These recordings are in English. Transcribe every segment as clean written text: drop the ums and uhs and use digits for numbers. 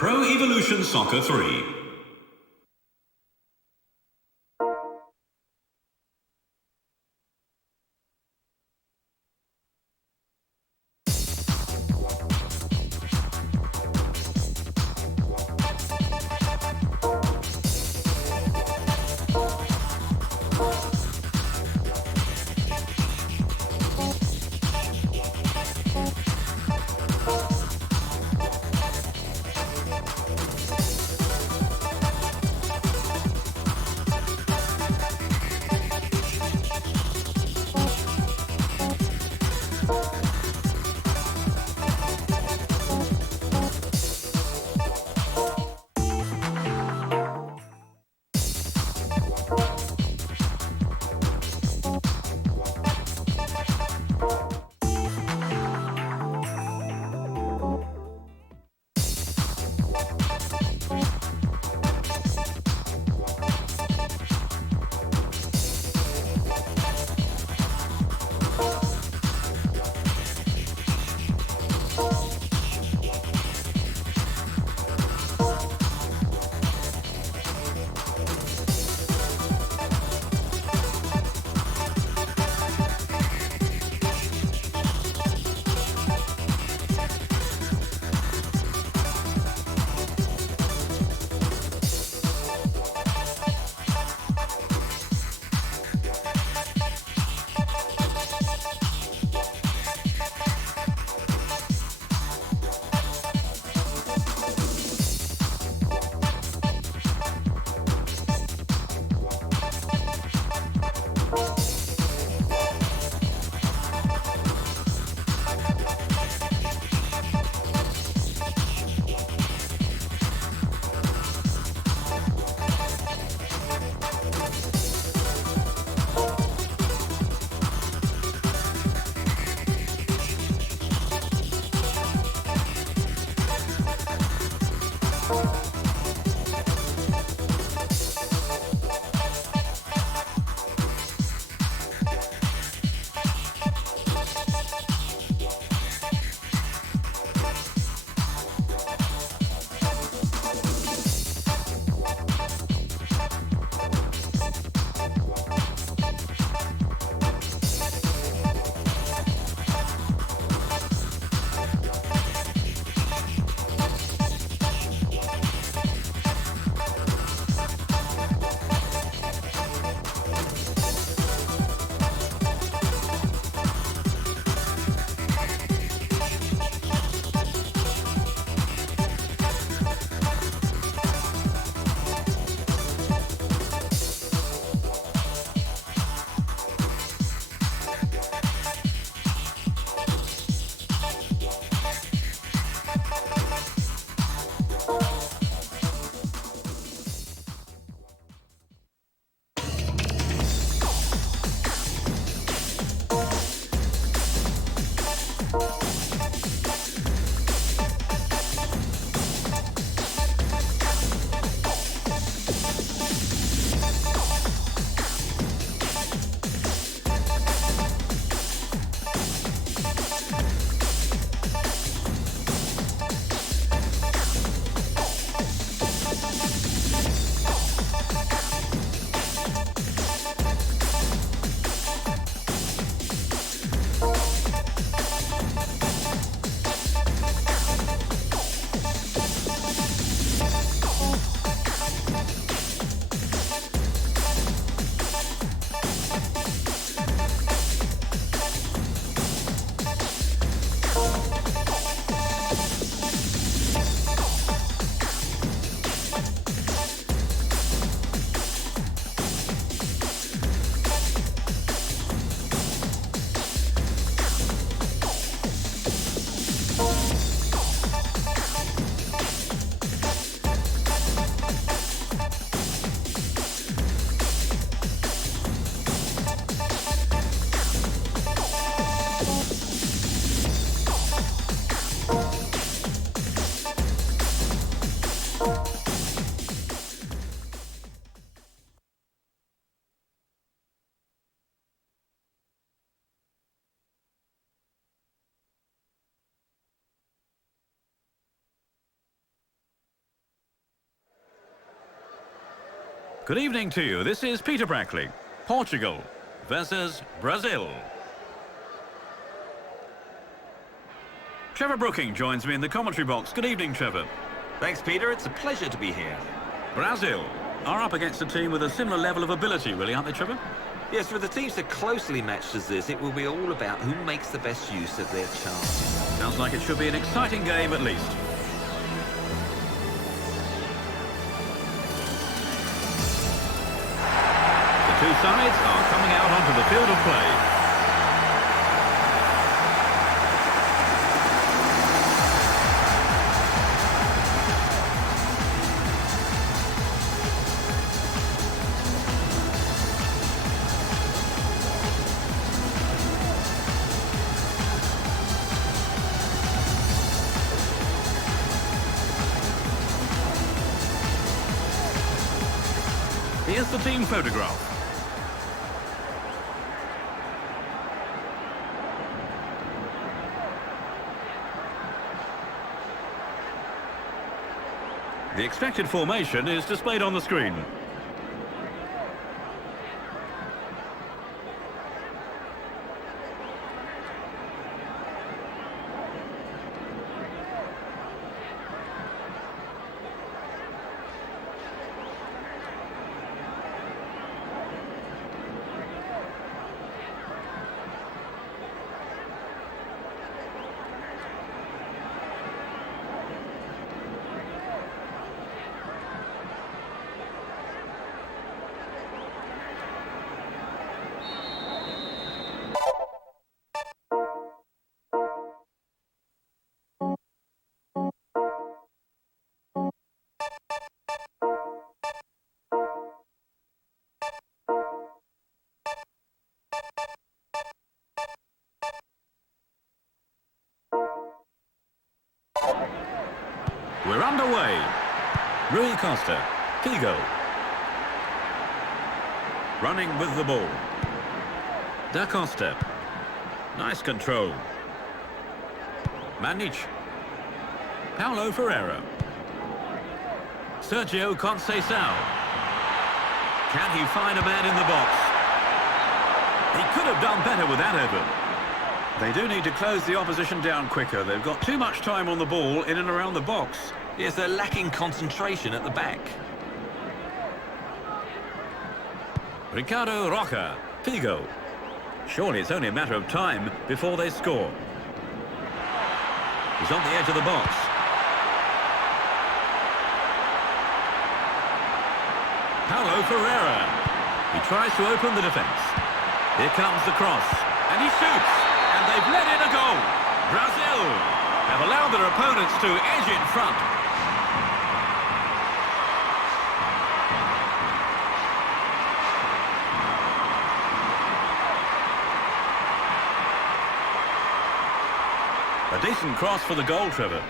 Pro Evolution Soccer 3. Good evening to you. This is Peter Brackley. Portugal versus Brazil. Trevor Brooking joins me in the commentary box. Good evening, Trevor. Thanks, Peter. It's a pleasure to be here. Brazil are up against a team with a similar level of ability, really, aren't they, Trevor? Yes, for the teams so closely matched as this, it will be all about who makes the best use of their chance. Sounds like it should be an exciting game at least. The two sides are coming out onto the field of play. Here's the team photograph. The expected formation is displayed on the screen. We're underway. Rui Costa, Figo. Running with the ball. Da Costa. Nice control. Manic. Paulo Ferreira. Sergio Conceição. Can he find a man in the box? He could have done better with that effort. They do need to close the opposition down quicker. They've got too much time on the ball in and around the box. Yes, they're lacking concentration at the back. Ricardo Rocha, Figo. Surely it's only a matter of time before they score. He's on the edge of the box. Paulo Ferreira. He tries to open the defence. Here comes the cross. And he shoots. And they've let in a goal. Brazil have allowed their opponents to edge in front. A decent cross for the goal, Trevor.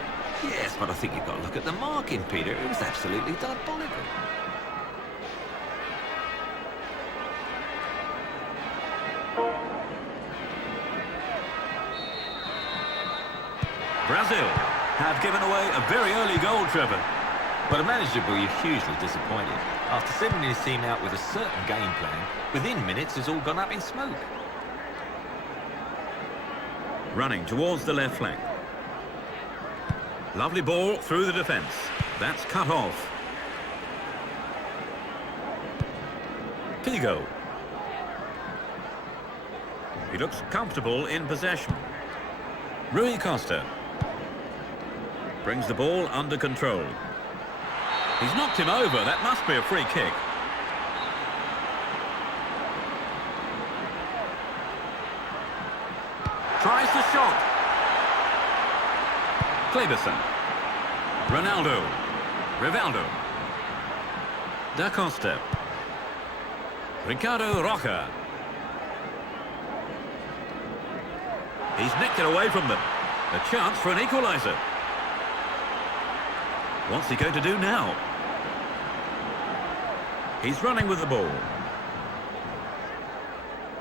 Yes, but I think you've got to look at the marking, Peter. It was absolutely diabolical. Brazil have given away a very early goal, Trevor. But a manager will be hugely disappointed. After sending his team out with a certain game plan, within minutes it's all gone up in smoke. Running towards the left flank. Lovely ball through the defence. That's cut off. Figo. He looks comfortable in possession. Rui Costa. Brings the ball under control. He's knocked him over. That must be a free kick. Tries the shot. Kleberson. Ronaldo. Rivaldo. Da Costa. Ricardo Rocha. He's nicked it away from them. A chance for an equaliser. What's he going to do now? He's running with the ball.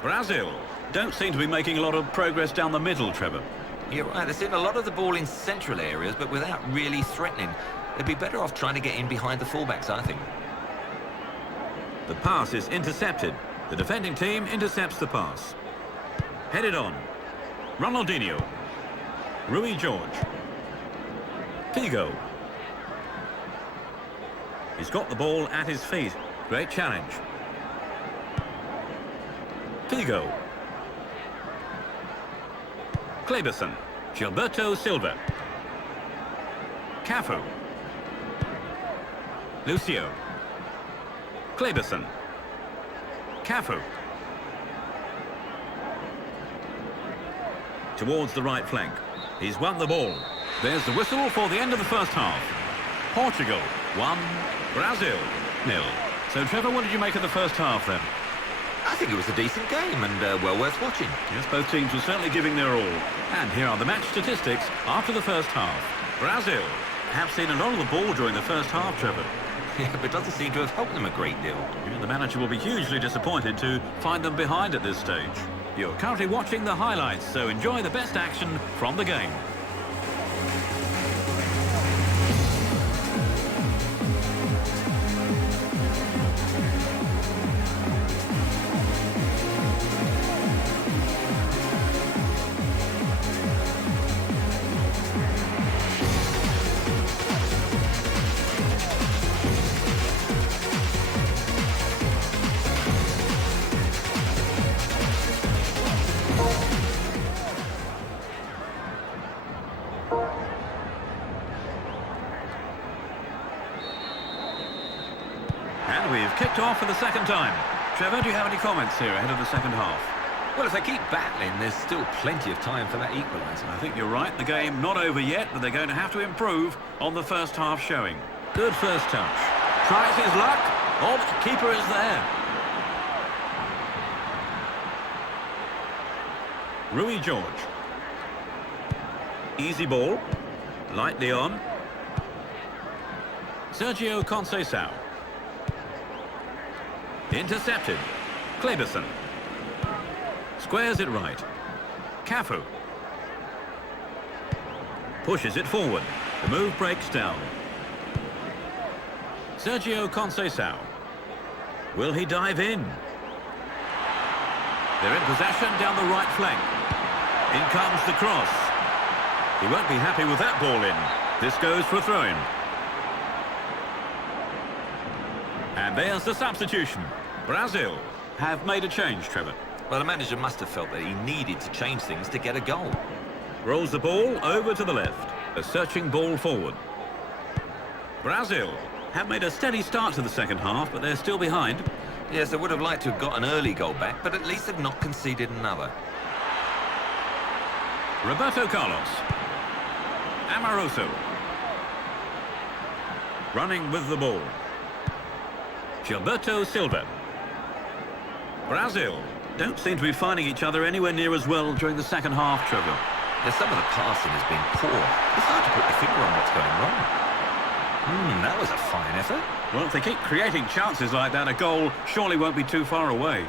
Brazil don't seem to be making a lot of progress down the middle, Trevor. You're right, they're seeing a lot of the ball in central areas, but without really threatening. They'd be better off trying to get in behind the fullbacks, I think. The pass is intercepted. The defending team intercepts the pass. Headed on. Ronaldinho. Rui George. Figo. He's got the ball at his feet. Great challenge. Figo. Kleberson. Gilberto Silva. Cafu. Lucio. Kleberson. Cafu. Towards the right flank. He's won the ball. There's the whistle for the end of the first half. Portugal 1, Brazil 0. So, Trevor, what did you make of the first half then? I think it was a decent game and well worth watching. Yes, both teams were certainly giving their all. And here are the match statistics after the first half. Brazil have seen a lot of the ball during the first half, Trevor. Yeah, but it doesn't seem to have helped them a great deal. The manager will be hugely disappointed to find them behind at this stage. You're currently watching the highlights, so enjoy the best action from the game. And we've kicked off for the second time. Trevor, do you have any comments here ahead of the second half? Well, if they keep battling, there's still plenty of time for that equaliser. I think you're right. The game not over yet, but they're going to have to improve on the first half showing. Good first touch. Tries his luck. Oh, but the keeper is there. Rui George. Easy ball. Lightly on. Sergio Conceição. Intercepted. Kleberson. Squares it right. Cafu. Pushes it forward. The move breaks down. Sergio Conceição. Will he dive in? They're in possession down the right flank. In comes the cross. He won't be happy with that ball in. This goes for a throw-in. And there's the substitution. Brazil have made a change, Trevor. Well, the manager must have felt that he needed to change things to get a goal. Rolls the ball over to the left. A searching ball forward. Brazil have made a steady start to the second half, but they're still behind. Yes, they would have liked to have got an early goal back, but at least they've not conceded another. Roberto Carlos. Amoroso. Running with the ball. Gilberto Silva. Brazil don't seem to be finding each other anywhere near as well during the second half, Trevor. Yeah, some of the passing has been poor. It's hard to put the finger on what's going wrong. That was a fine effort. Well, if they keep creating chances like that, a goal surely won't be too far away.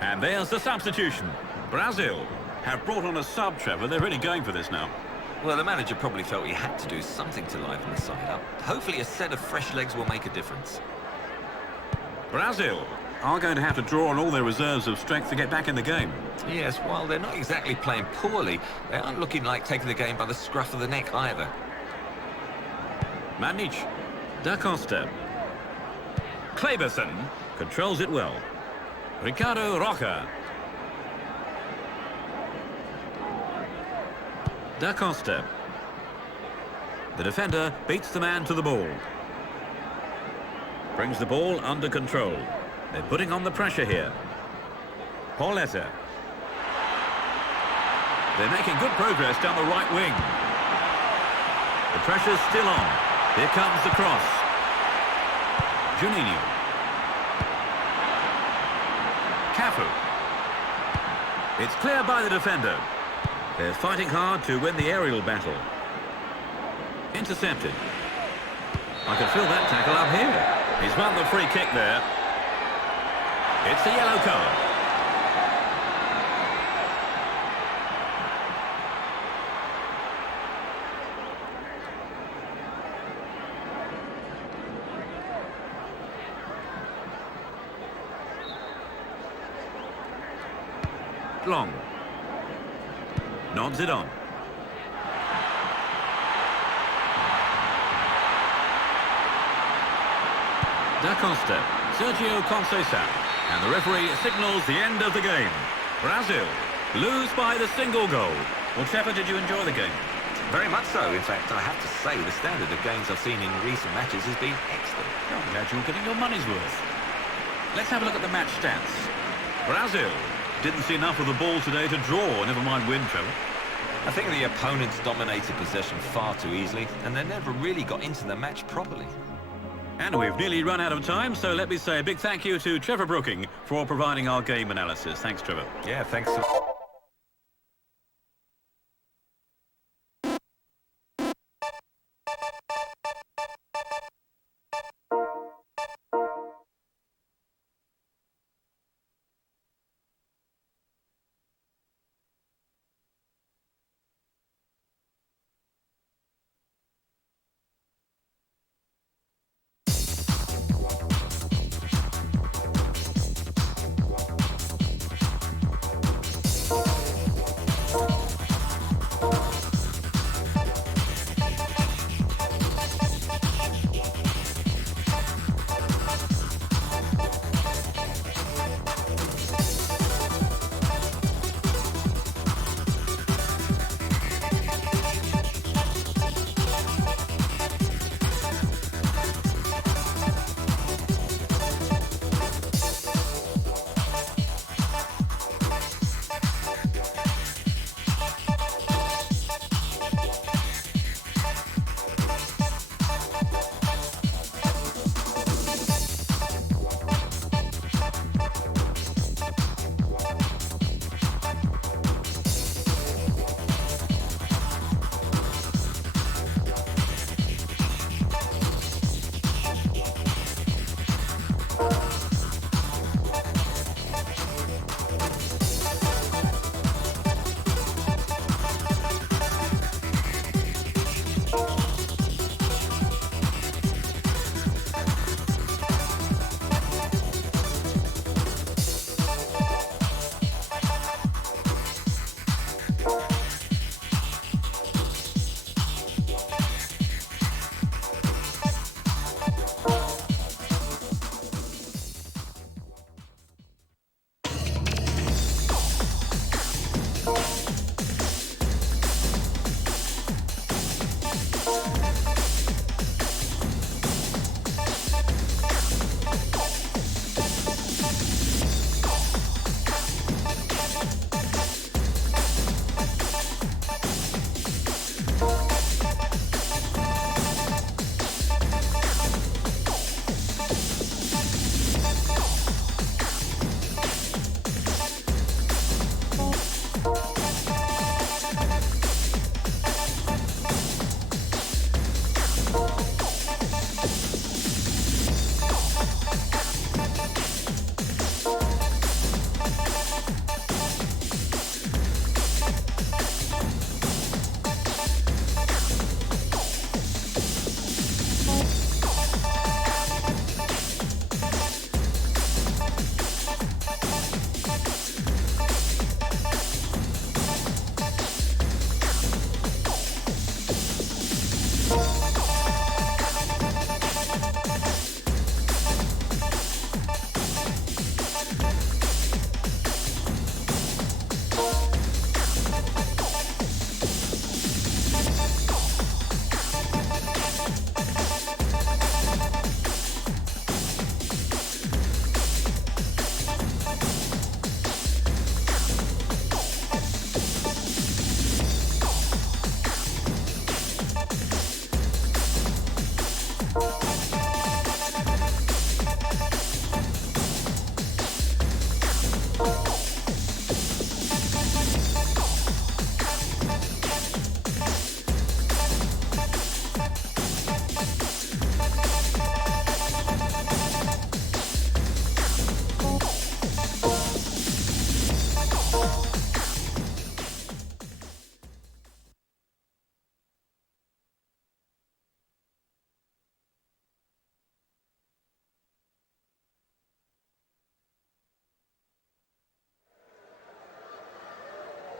And there's the substitution. Brazil have brought on a sub, Trevor. They're really going for this now. Well, the manager probably felt he had to do something to liven the side up. Hopefully a set of fresh legs will make a difference. Brazil are going to have to draw on all their reserves of strength to get back in the game. Yes, while they're not exactly playing poorly, they aren't looking like taking the game by the scruff of the neck either. Manic. Da Costa. Kleberson controls it well. Ricardo Roca. Da Costa. The defender beats the man to the ball. Brings the ball under control. They're putting on the pressure here. Pauletta. They're making good progress down the right wing. The pressure's still on. Here comes the cross. Juninho. Cafu. It's clear by the defender. They're fighting hard to win the aerial battle. Intercepted. I can feel that tackle up here. He's won the free kick there. It's a yellow card. long. Nods it on. Da Costa, Sergio Conceição, and the referee signals the end of the game. Brazil lose by the single goal. Well, Trevor, did you enjoy the game? Very much so. In fact, I have to say the standard of games I've seen in recent matches has been excellent. I'm glad you're getting your money's worth. Let's have a look at the match stats. Brazil didn't see enough of the ball today to draw, never mind win, Trevor. I think the opponents dominated possession far too easily, and they never really got into the match properly. And we've nearly run out of time, so let me say a big thank you to Trevor Brooking for providing our game analysis. Thanks, Trevor. Yeah, thanks.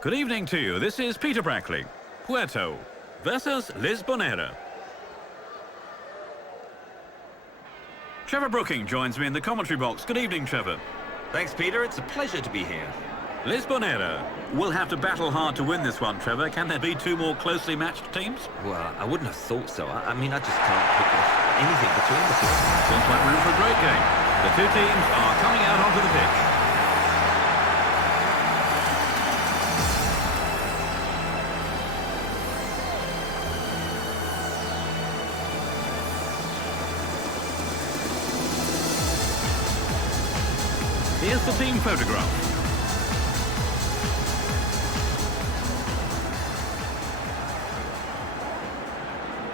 Good evening to you. This is Peter Brackley. Puerto versus Lisbonera. Trevor Brooking joins me in the commentary box. Good evening, Trevor. Thanks, Peter. It's a pleasure to be here. Lisbonera will have to battle hard to win this one, Trevor. Can there be two more closely matched teams? Well, I wouldn't have thought so. I mean, I just can't pick anything between the two. Seems like we're in for a great game. The two teams are coming out onto the pitch. Here's the team photograph.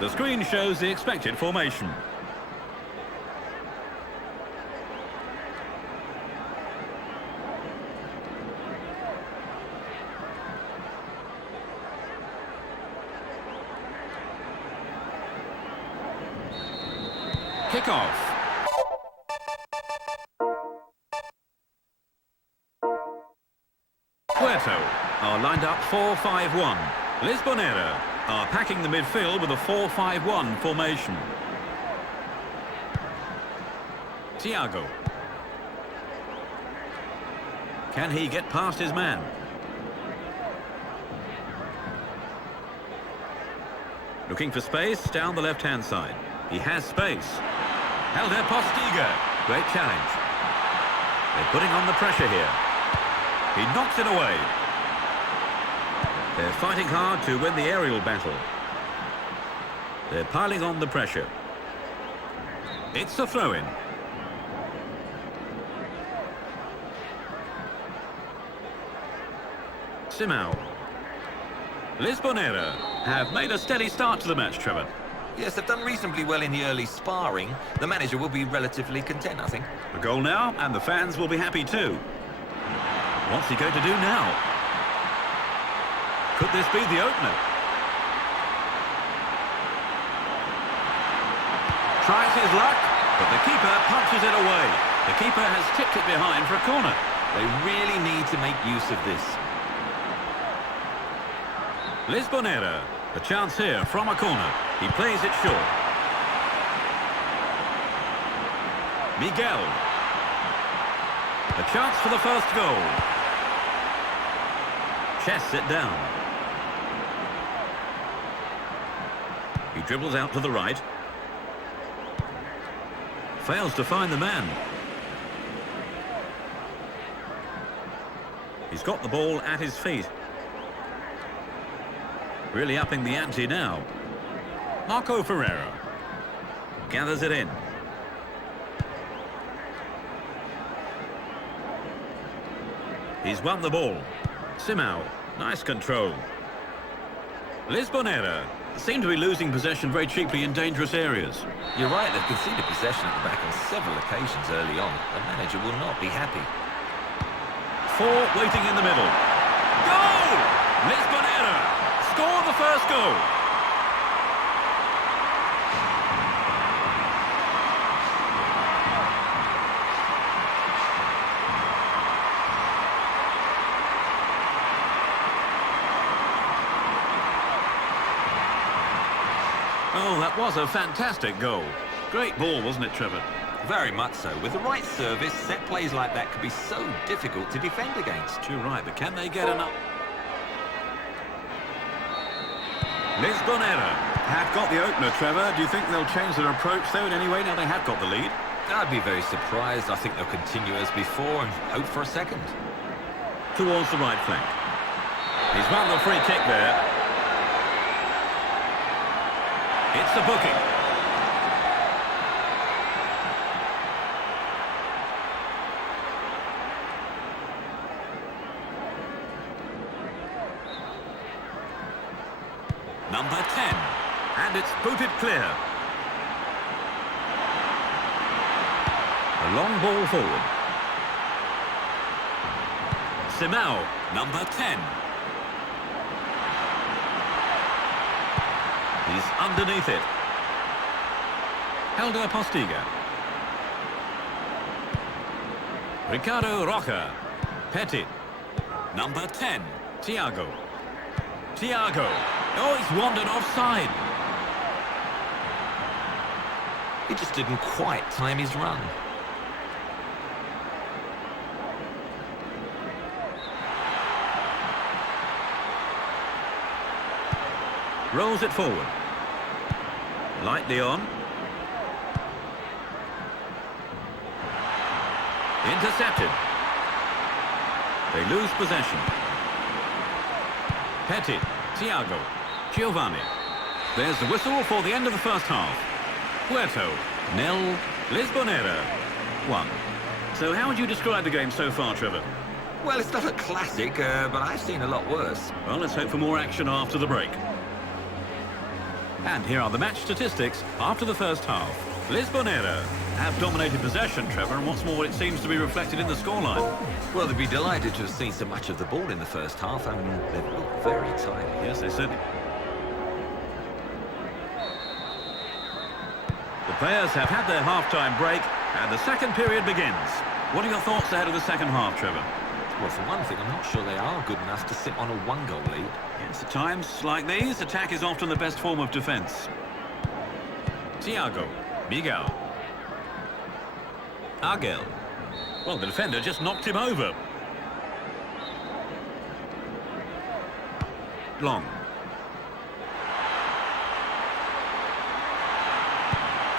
The screen shows the expected formation. Kick-off. Puerto are lined up 4-5-1. Lisbonera are packing the midfield with a 4-5-1 formation. Thiago. Can he get past his man? Looking for space down the left-hand side. He has space. Helder Postiga. Great challenge. They're putting on the pressure here. He knocks it away. They're fighting hard to win the aerial battle. They're piling on the pressure. It's a throw-in. Simão. Lisbonera have made a steady start to the match, Trevor. Yes, they've done reasonably well in the early sparring. The manager will be relatively content, I think. A goal now, and the fans will be happy too. What's he going to do now? Could this be the opener? Tries his luck, but the keeper punches it away. The keeper has tipped it behind for a corner. They really need to make use of this. Lisbonera, a chance here from a corner. He plays it short. Miguel. A chance for the first goal. Chests it down. He dribbles out to the right. Fails to find the man. He's got the ball at his feet. Really upping the ante now. Marco Ferreira gathers it in. He's won the ball. Simão, nice control. Lisbonera seem to be losing possession very cheaply in dangerous areas. You're right, they've conceded possession at the back on several occasions early on. The manager will not be happy. Four waiting in the middle. Goal! Lisbonera score the first goal. Oh, that was a fantastic goal. Great ball, wasn't it, Trevor? Very much so. With the right service, set plays like that could be so difficult to defend against. You're right, but can they get enough? Lisbonera have got the opener, Trevor. Do you think they'll change their approach, though, in any way, now they have got the lead? I'd be very surprised. I think they'll continue as before and hope for a second. Towards the right flank. He's won the free kick there. It's a booking. Number 10. And it's booted clear. A long ball forward. Simão, number 10. He's underneath it. Helder Postiga. Ricardo Rocha. Petit. Number 10. Thiago. Thiago. Oh, he's wandered offside. He just didn't quite time his run. Rolls it forward. Lightly on. Intercepted. They lose possession. Petit. Thiago. Giovanni. There's the whistle for the end of the first half. Puerto. 0. Lisbonera. 1. So how would you describe the game so far, Trevor? Well, it's not a classic, but I've seen a lot worse. Well, let's hope for more action after the break. And here are the match statistics after the first half. Lisbonera have dominated possession, Trevor, and what's more, it seems to be reflected in the scoreline. Well, they'd be delighted to have seen so much of the ball in the first half, and they've looked very tidy. Yes, they certainly. The players have had their half-time break, and the second period begins. What are your thoughts ahead of the second half, Trevor? Well, for one thing, I'm not sure they are good enough to sit on a one-goal lead. Yes, at times like these, attack is often the best form of defence. Thiago. Miguel. Agel. Well, the defender just knocked him over. Long.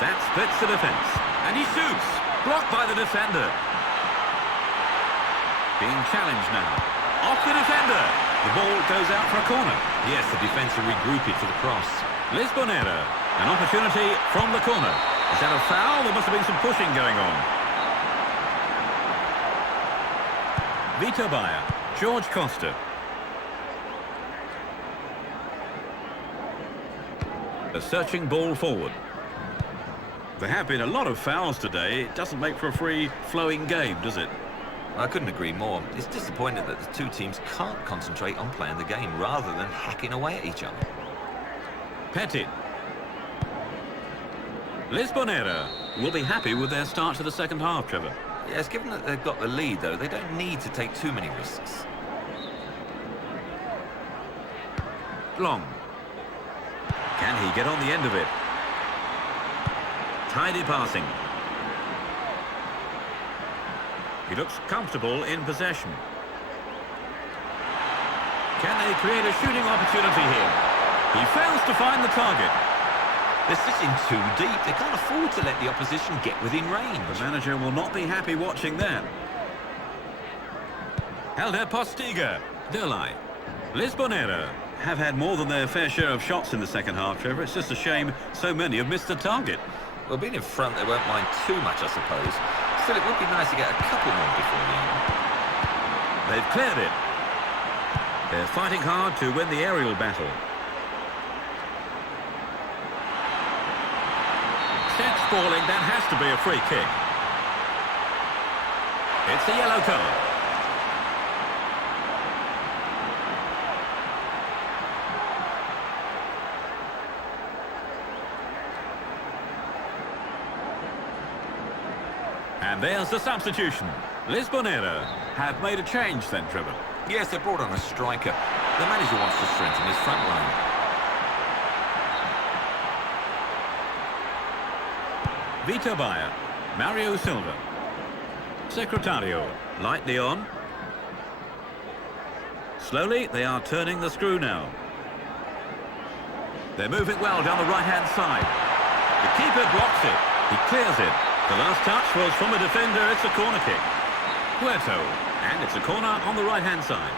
That splits the defence. And he shoots. Blocked by the defender. Being challenged now. Off the defender. The ball goes out for a corner. Yes, the defence will regroup it for the cross. Lisbonera. An opportunity from the corner. Is that a foul? There must have been some pushing going on. Vito Bayer. George Costa. A searching ball forward. There have been a lot of fouls today. It doesn't make for a free-flowing game, does it? I couldn't agree more. It's disappointing that the two teams can't concentrate on playing the game rather than hacking away at each other. Petit. Lisbonera will be happy with their start to the second half, Trevor. Yes, given that they've got the lead, though, they don't need to take too many risks. Long. Can he get on the end of it? Tidy passing. He looks comfortable in possession. Can they create a shooting opportunity here? He fails to find the target. They're sitting too deep. They can't afford to let the opposition get within range. The manager will not be happy watching that. Helder Postiga. Delay. Lisbonera have had more than their fair share of shots in the second half, Trevor. It's just a shame so many have missed the target. Well, being in front, they won't mind too much, I suppose. Still, it would be nice to get a couple more before the end. They've cleared it. They're fighting hard to win the aerial battle. Set spalling, that has to be a free kick. It's a yellow card. And there's the substitution. Lisbonera have made a change then, Trevor. Yes, they brought on a striker. The manager wants to strengthen his front line. Vito Bayer. Mario Silva. Secretario. Lightly on. Slowly, they are turning the screw now. They're moving well down the right-hand side. The keeper blocks it. He clears it. The last touch was from a defender. It's a corner kick. Puerto. And it's a corner on the right-hand side.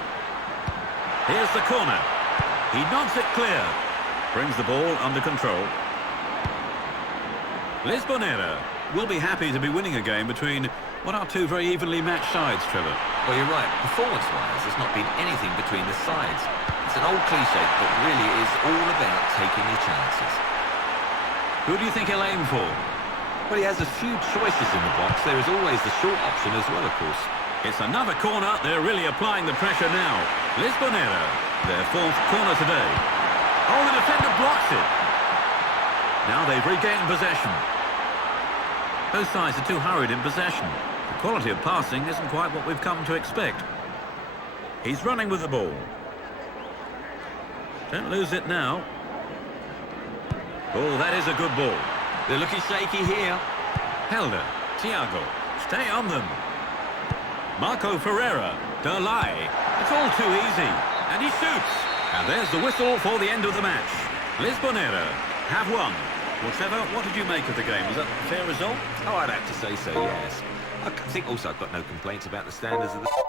Here's the corner. He nods it clear. Brings the ball under control. Lisbonera will be happy to be winning a game between what are two very evenly matched sides, Trevor. Well, you're right. Performance-wise, there's not been anything between the sides. It's an old cliche, but really is all about taking your chances. Who do you think he'll aim for? Well, he has a few choices in the box. There is always the short option as well, of course. It's another corner. They're really applying the pressure now. Lisbonera, their fourth corner today. Oh, the defender blocks it. Now they've regained possession. Both sides are too hurried in possession. The quality of passing isn't quite what we've come to expect. He's running with the ball. Don't lose it now. Oh, that is a good ball. They're looking shaky here. Helder, Thiago, stay on them. Marco Ferreira, Delay. It's all too easy. And he shoots. And there's the whistle for the end of the match. Lisbonera have won. Well, Trevor, what did you make of the game? Was that a fair result? Oh, I'd have to say so, yes. I think also I've got no complaints about the standards of the...